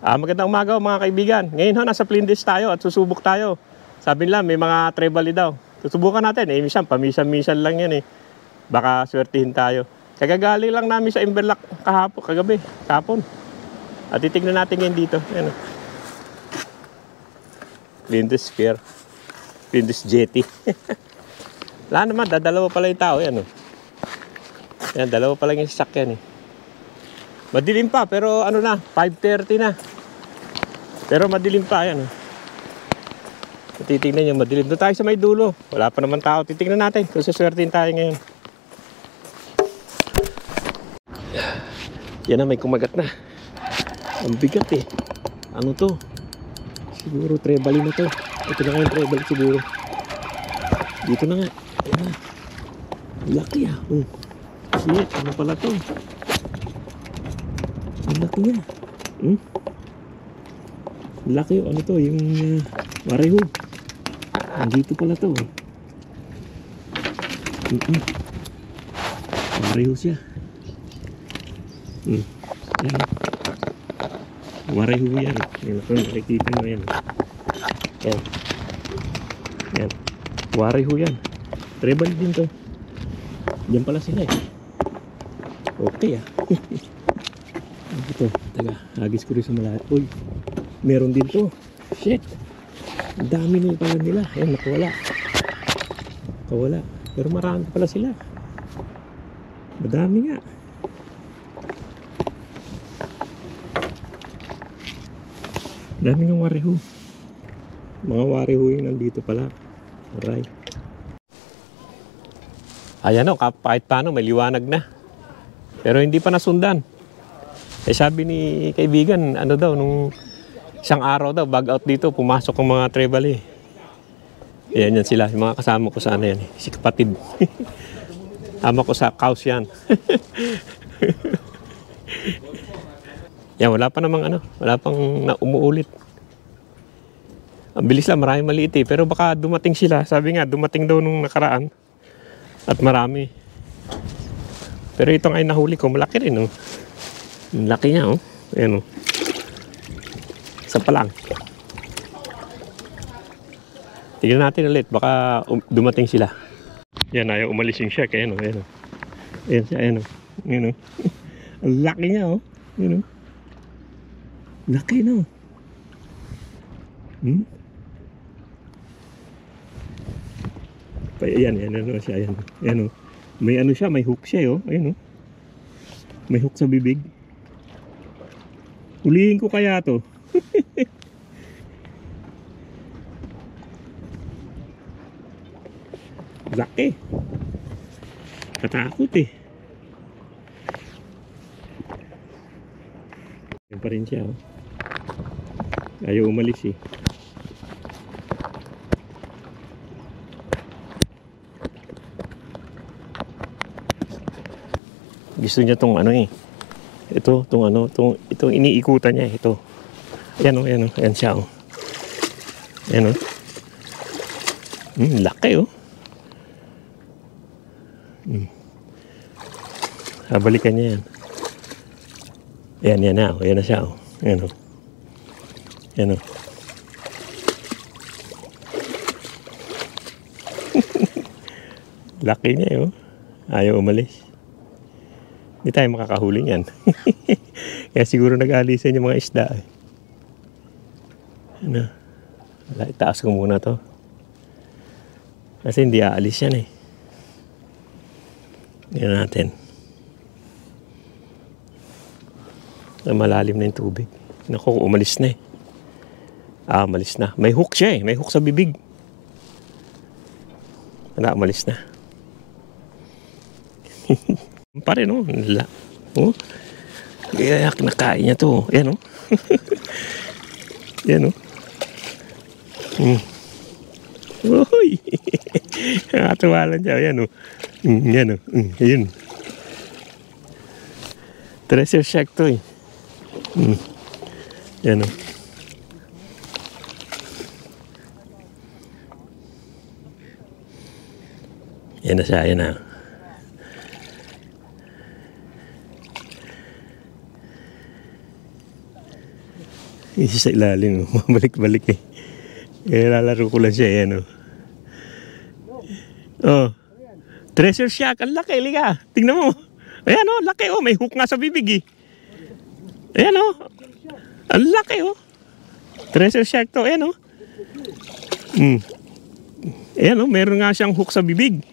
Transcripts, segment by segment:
Magandang umaga mga kaibigan. Ngayon ho, nasa Flinders tayo at susubok tayo. Sabi nila may mga trebali daw. Susubukan natin. Minsan, pamisan-misan lang yan eh. Baka swertihin tayo. Kagagaling lang namin sa Imberlac kahapon. At titignan natin ngayon dito. Ayan, Flinders Pier. Flinders Jetty. Wala naman, dalawa pala yung tao. Yan, Yan, dalawa pala yung sasakyan eh. Madilim pa, pero 5:30 na. Pero madilim pa, yan. Titignan nyo, madilim. Doon tayo sa may dulo. Wala pa naman tao. Titignan natin kung saswertein tayo ngayon. Yan na, may kumagat na. Ang bigat eh. Ano to? Siguro trebali na to. Ito na kayong trebali siguro. Dito na nga. Ayan na. Laki ah. Shit, ano pala to? Ang laki niya. Laki ano to, yung wareho. Nandito pala to. Wareho siya. Yan. Wareho yan. Yan ako, nakikita mo yan. Yan. Yan. Wareho yan. Trebal din to. Diyan pala sila eh. Okay ah. Ito, taga, hagis ko rin sa malayo. Uy, meron din to. Shit. Ang dami na pala nila. Ayan, nakawala. Nakawala. Pero marami pala sila. Madami nga. Dami ng wareho. Mga wareho yung nandito pala. Alright. Ayan o, kahit paano may liwanag na. Pero hindi pa nasundan. Sabi ni kaibigan, nung isang araw daw, bag out dito, pumasok ang mga trebali. Yan sila, yung mga kasama ko sa yan, si kapatid. Ama ko sa cows yan. Yan, wala pa namang wala pang umuulit. Ang bilis lang, maraming maliit eh. Pero baka dumating sila, sabi nga, dumating daw nung nakaraan. At marami. Pero itong ay nahuli ko, malaki rin Ang laki niya Ayan Isa pa lang. Tignan natin ulit, baka dumating sila. Yan, ayaw umalis yung shark. Ayan Ayan siya, ayan Ang laki niya Ayan Laki Ayan siya, ayan May siya, may hook siya Ayan May hook sa bibig. Hulihin ko kaya to. Laki. Katakot eh. Yan pa rin siya Ayaw umalis eh. Gusto niya tong itong iniikutan niya ito. Ayan siya Ayan laki Balikan niya yan. Ayan na siya Ayan Laki niya Ayaw umalis. Hindi tayo makakahuli yan. Kaya siguro nag-aalisan yung mga isda Itaas ko muna to. Kasi hindi aalis yan Yan natin. Malalim na yung tubig. Naku, umalis na umalis na. May hook siya May hook sa bibig. Umalis na. Pa rin Kaya kinakain niya to. Yan Yan Uy. Nakatawalan siya. Yan Yan Treasure shack to Yan Yan na siya. Yan Isa sa ilalim, mabalik-balik eh. Lalaro ko lang siya, ayan o. Oh. Treasure shack, ang laki, liga. Tingnan mo. Ayan o, laki o, may hook nga sa bibig eh. Ayan o. Ang laki o. Treasure shack to, ayan o. Ayan o, meron nga siyang hook sa bibig.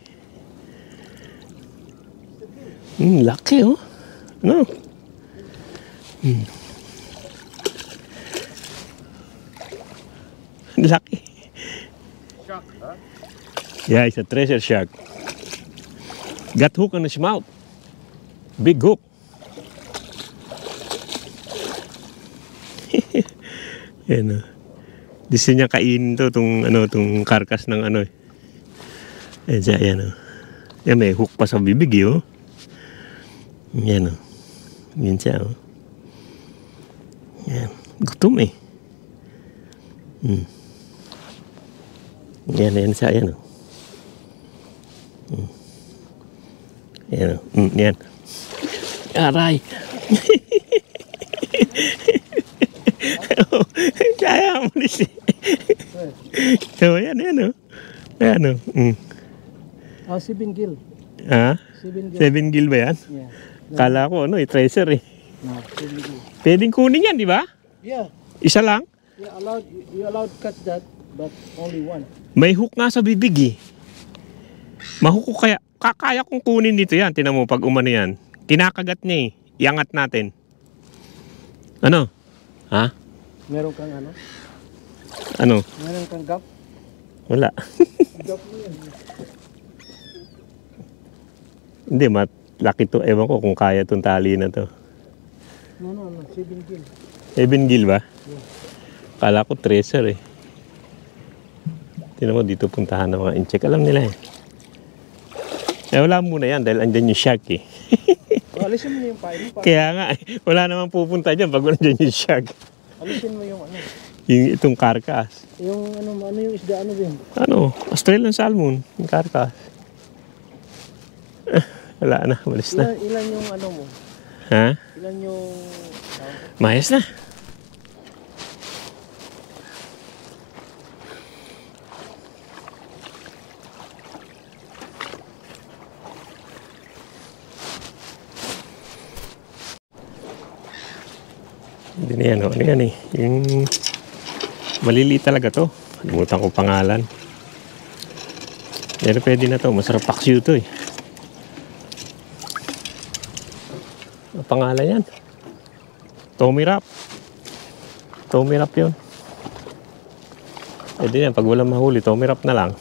Laki o. Ano? Laki. Shark, huh? Yeah, it's a treasure shark. Got hook on his mouth. Big hook. Yan o. Gusto niya kainin to, tong karkas ng ano eh. Ayan siya, ayan o. Yan, may hook pa sa bibig eh o. Yan o. Yan siya o. Yan. Gutom eh. Yan siya, yan o. Yan o. Yan. Aray. Kaya mo ni siya. So, yan o. Yan o. Oh, 7 gil. Ha? 7 gil. 7 gil ba yan? Yeah. Kala ko ano, treasure eh. No, 7 gil. Pwedeng kunin yan, di ba? Yeah. Isa lang? You allowed catch that, but only one. May hook nga sa bibig eh. Mahuko kaya, kakaya kong kunin dito yan. Tinan mo pag umano yan. Kinakagat niya eh. Iangat natin. Ano? Ha? Meron kang ano? Ano? Meron kang gap? Wala. Gap mo yan. Hindi, laki to. Ewan ko kung kaya itong tali na to. No, 7 gil. 7 gil ba? Yeah. Kala ko treasure eh. Tinan mo dito puntahan ng mga incheck. Alam nila eh. Wala muna yan dahil andyan yung shark eh. Alisin mo yung pain mo. Kaya nga eh. Wala namang pupunta dyan pag wala dyan yung shark. Alisin mo yung ano. Itong karkas. Yung ano yung isda ano din? Ano? Australian salmon. Yung karkas. Wala na. Malis na. Ilan yung ano mo? Ha? Ilan yung... Mayas na. Hindi na yan. Ano yan eh. Yung maliliit talaga to. Limutan ko pangalan. Pero pwede na to. Masarap paksiw to eh. Ang pangalan yan. Tommy Wrap. Tommy Wrap yun. Pwede yan. Pag walang mahuli, Tommy Wrap na lang.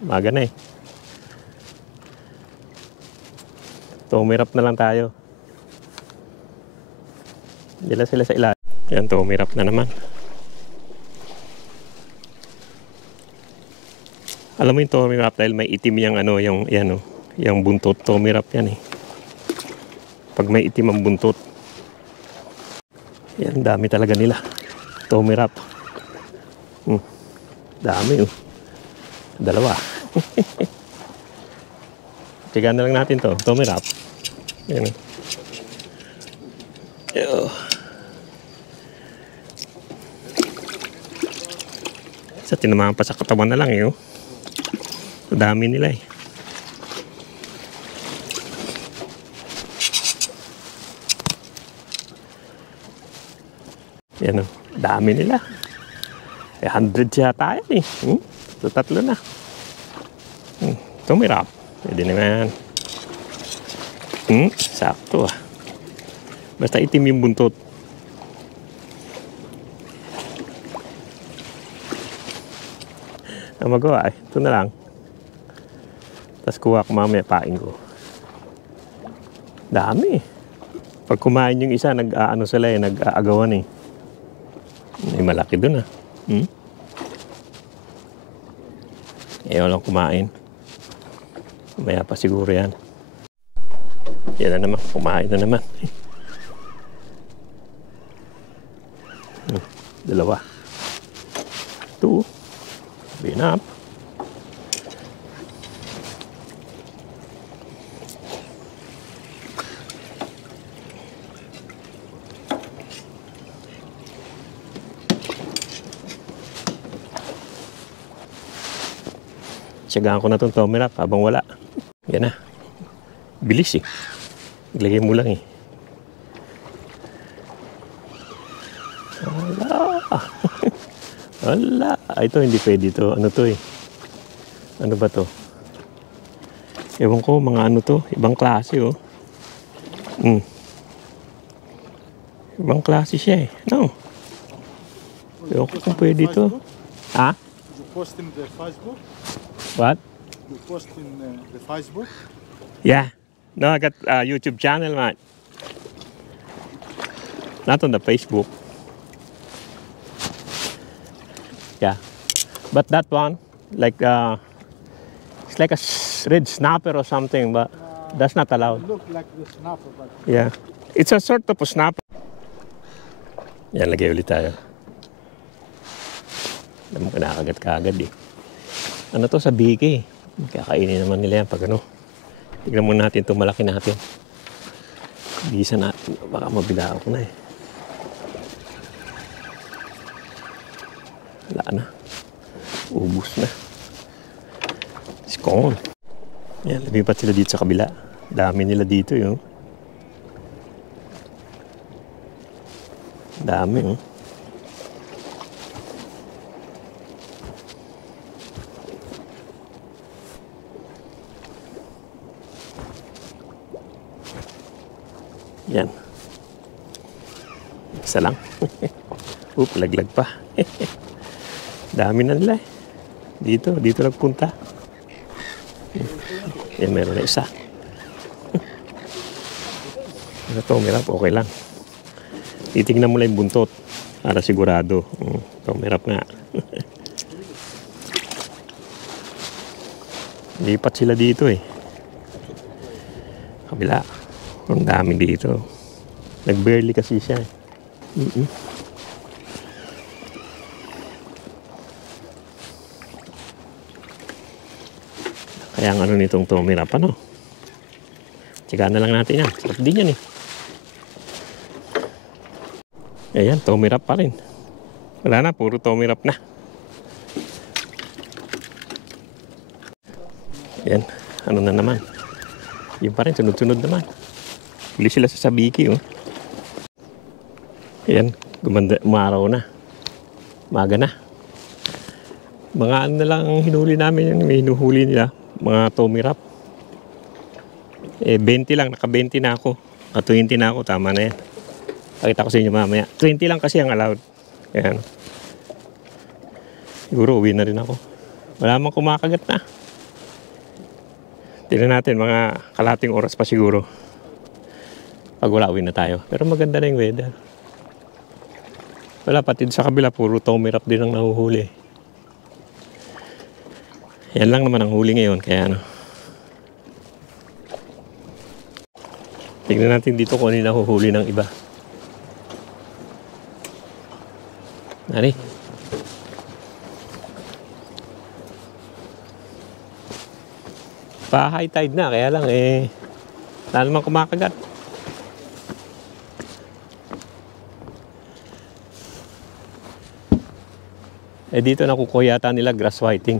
Maga na eh. Tommy Wrap na lang tayo. Dila sila sa ilalim. Yan, Tommy Wrap na naman. Alam mo yung Tommy Wrap dahil may itim yung ano, yung buntot. Tommy Wrap yan eh. Pag may itim ang buntot. Yan, dami talaga nila. Tommy Wrap. Dami oh. Dalawa. Tigaan na lang natin to. Tommy Wrap. Yan oh. Sa tinamahan pa sa katawan na lang eh. Oh. Dami nila eh. Yan o. Dami nila. 100 yata yan eh. So, 3 na. Tommy Wrap. Pwede naman. Sakto ah. Basta itim yung buntot. Ang magawa eh. Ito na lang. Tapos kuha ko mamaya pain ko. Dami. Pag kumain yung isa, nag-aano sila eh. Nag-aagawan eh. May malaki dun ah. Ayaw lang kumain. Maya pa siguro yan. Yan na naman. Kumain na naman. Dalawa. 2. Binap. Tsagaan ko na itong Tomirap habang wala. Yan na. Bilis eh. Ilagay mo lang eh. Wala. Wala. Ito hindi pwede ito. Ano to eh? Ano ba to? Ewan ko mga ano to. Ibang klase oh. Ibang klase siya eh. No. Ewan ko kung pwede ito. Ha? You post in the Facebook? What? You post in the Facebook? Yeah. No, I got a YouTube channel, man. Not on the Facebook. Yeah. But that one, like, it's like a red snapper or something, but that's not allowed. Look like the snapper, but Yeah. It's a sort of a snapper. Yan, lagay ulit tayo. Alam mo, kinakagat kaagad eh. Ano to sa biki? Kakainin naman nila yan pag ano. Tignan muna natin itong malaki natin. Bisa natin. Baka mabila ako na eh. Wala na. Ubus na. It's gone. Yan, lumipat sila dito sa kabila. Dami nila dito yun. Dami oh. Yan. Isa lang. Oop, laglag pa. Dami na nila eh. Dito nagpunta. Yan, meron na isa. Ano to, mirap, okay lang. Titignan mo lang yung buntot para sigurado. Ito, mirap nga. Lipat sila dito eh. Kabila. Ang dami dito. Nag-barely kasi siya eh. Kaya ang ano nitong Tomirap, ano? Tsagaan na lang natin yan. Sarap din yan eh. Ayan, Tomirap pa rin. Wala na, puro Tomirap na. Ayan, ano na naman. Yun pa rin, sunod-sunod naman. Huli sila sa sabiki, oh. Ayan, umaraw na. Maga na. Mga ano na lang ang hinuli namin yun. May hinuhuli nila. Mga Tomirap. 20 lang, naka-20 na ako. Naka-20 na ako, tama na yan. Pakita ko sa inyo mamaya. 20 lang kasi ang allowed. Ayan. Siguro uwi na rin ako. Wala mang kumakagat na. Tignan natin, mga kalating oras pa siguro. Pag wala, uwi na tayo. Pero maganda na yung weather. Wala, pati sa kabila, puro Tomirap din ang nahuhuli. Yan lang naman ang huli ngayon, kaya ano. Tignan natin dito kung ano yung nahuhuli ng iba. Nari. Pa-high tide na, kaya lang eh, wala naman kumakagat. Eh dito nakukuha yata nila grass whiting.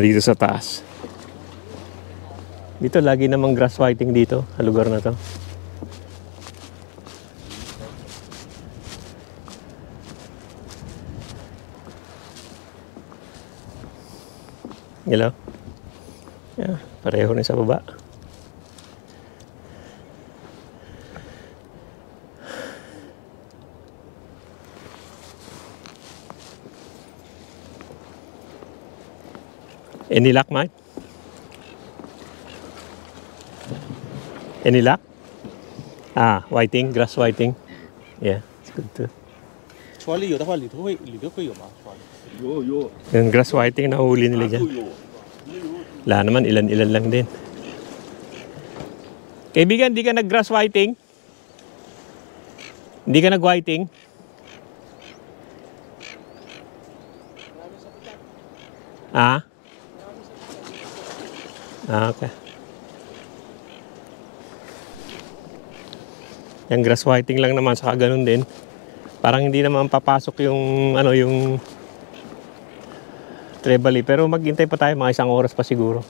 Dito sa taas. Dito lagi namang grass whiting dito, sa lugar na to. Hello? Yeah, pareho rin sa baba. Any luck, Mike? Any luck? Ah, whiting, grass whiting. Yeah, it's good too. 船里有的话，里头会有吗？船里 Yung grass whiting na huli nila dyan. Wala naman, ilan-ilan lang din. Kaibigan, di ka nag-grass whiting? Hindi ka nag-whiting? Ah? Ah, okay. Yung grass whiting lang naman, saka ganun din. Parang hindi naman papasok yung ano yung trevally, pero maghintay pa tayo mga 1 oras pa siguro.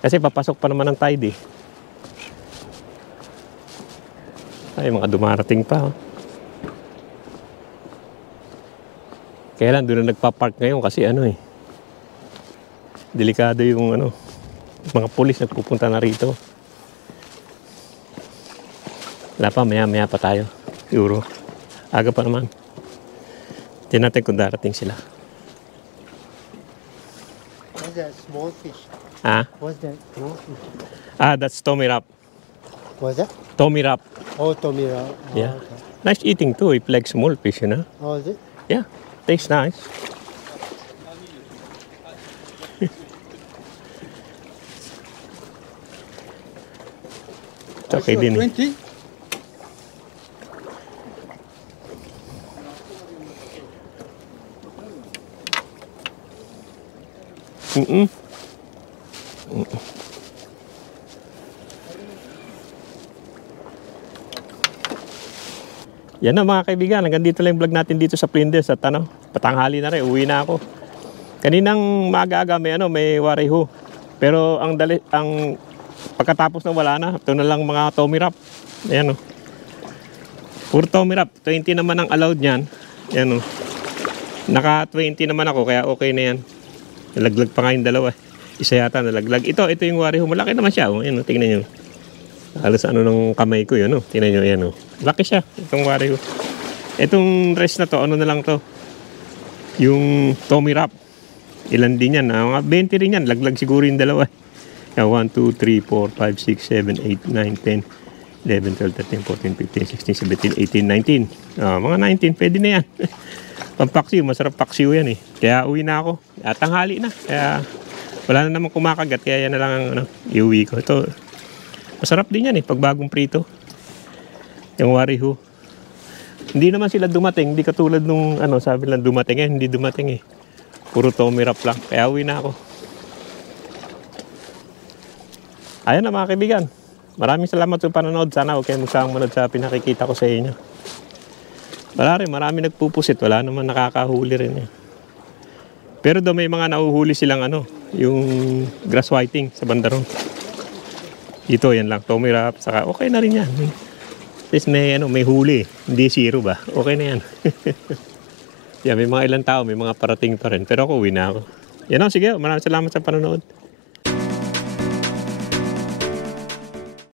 Kasi papasok pa naman ng tide eh. Ay, mga dumarating pa. Oh. Kaya lang, doon na nagpa-park ngayon kasi ano eh. Delikado yung ano, mga pulis nagpupunta na rito. Wala pa, maya pa tayo. Siguro. Aga pa naman. Tignan natin kung darating sila. What's that small fish? Ah? What's that small fish? Ah, that's Tommy Wrap. What's that? Tommy Wrap. Oh, Tomira. Oh, Yeah. Okay. Nice eating too, if like small fish, you know? Oh, is it? Yeah, tastes nice. It's okay din eh. 20? Mm-mm. Yan na mga kaibigan, hanggang dito lang yung vlog natin dito sa Flinders at ano, patanghali na rin, uwi na ako. Kaninang maaga-aga may wariho. Pero ang pagkatapos na wala na, ito na lang mga Tommy Wrap. Ayan o. Puro Tommy Wrap, 20 naman ang allowed niyan. Ayan o. Naka 20 naman ako, kaya okay na yan. Nalaglag pa nga yung dalawa. Isa yata nalaglag. Ito yung wariho, malaki naman siya. Ayan o, tingnan nyo. Halos ano ng kamay ko yun, no? Tingnan nyo, ayan, no? Laki siya, itong wariho. Itong rest na to, ano na lang to? Yung Tommy Wrap. Ilan din yan? Mga 20 rin yan. Laglag siguro yung dalawa. 1, 2, 3, 4, 5, 6, 7, 8, 9, 10, 11, 12, 13, 14, 15, 16, 17, 18, 19. Mga 19, pwede na yan. Pampaksiw, masarap paksiw yan eh. Kaya uwi na ako. At tanghali na. Kaya wala na naman kumakagat. Kaya yan na lang ang iuwi ko. Ito, masarap din yan eh, pag bagong prito. Yung wariho. Hindi naman sila dumating, hindi katulad nung sabi lang dumating eh, hindi dumating eh. Puro Tommy Wrap lang, kaya uwi na ako. Ayan na mga kaibigan. Maraming salamat sa panonood. Sana huwag kayong magsawang manood sa pinakikita ko sa inyo. Marami nagpupusit, wala naman nakakahuli rin eh. Pero daw may mga nahuhuli silang yung grass whiting sa bandarong. Ito, yan lang, Tommy Wrap, saka okay na rin yan. At least may huli, hindi zero ba? Okay na yan. Yeah, may mga ilang tao, may mga parating pa rin. Pero ako, uwi na ako. Yan o, sige, maraming salamat sa panonood.